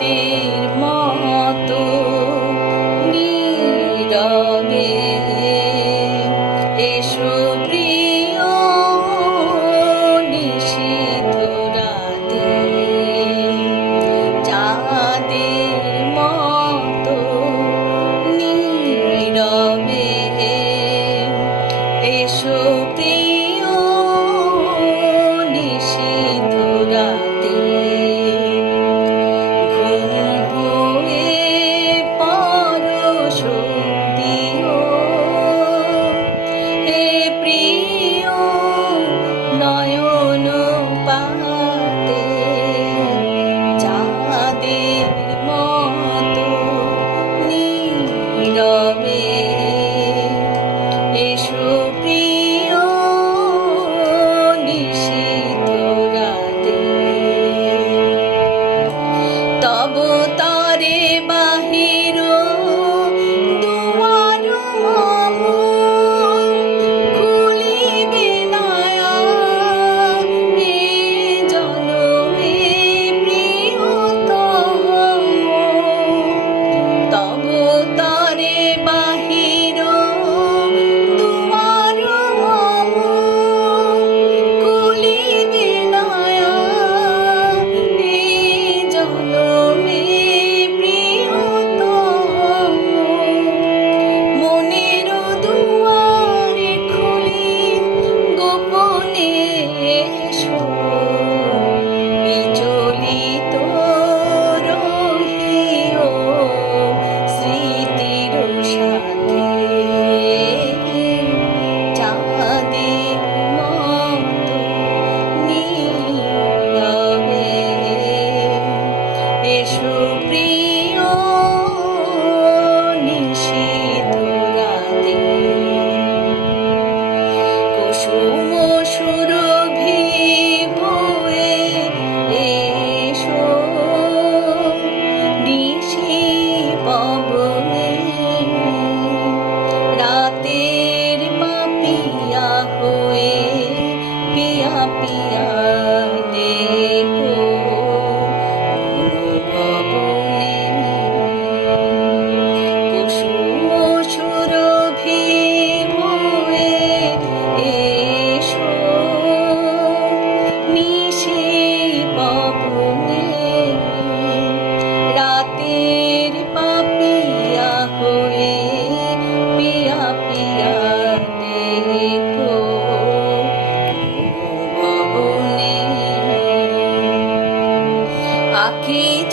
চাঁদের মতো নীরবে এসো প্রিয় নিশীথ রাতে। চাঁদের মতো নীরবে এসো প্রিয়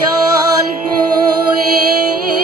யாழ் போயே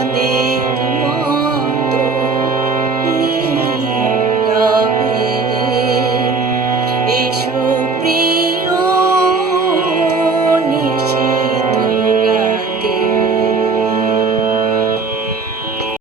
Sunday.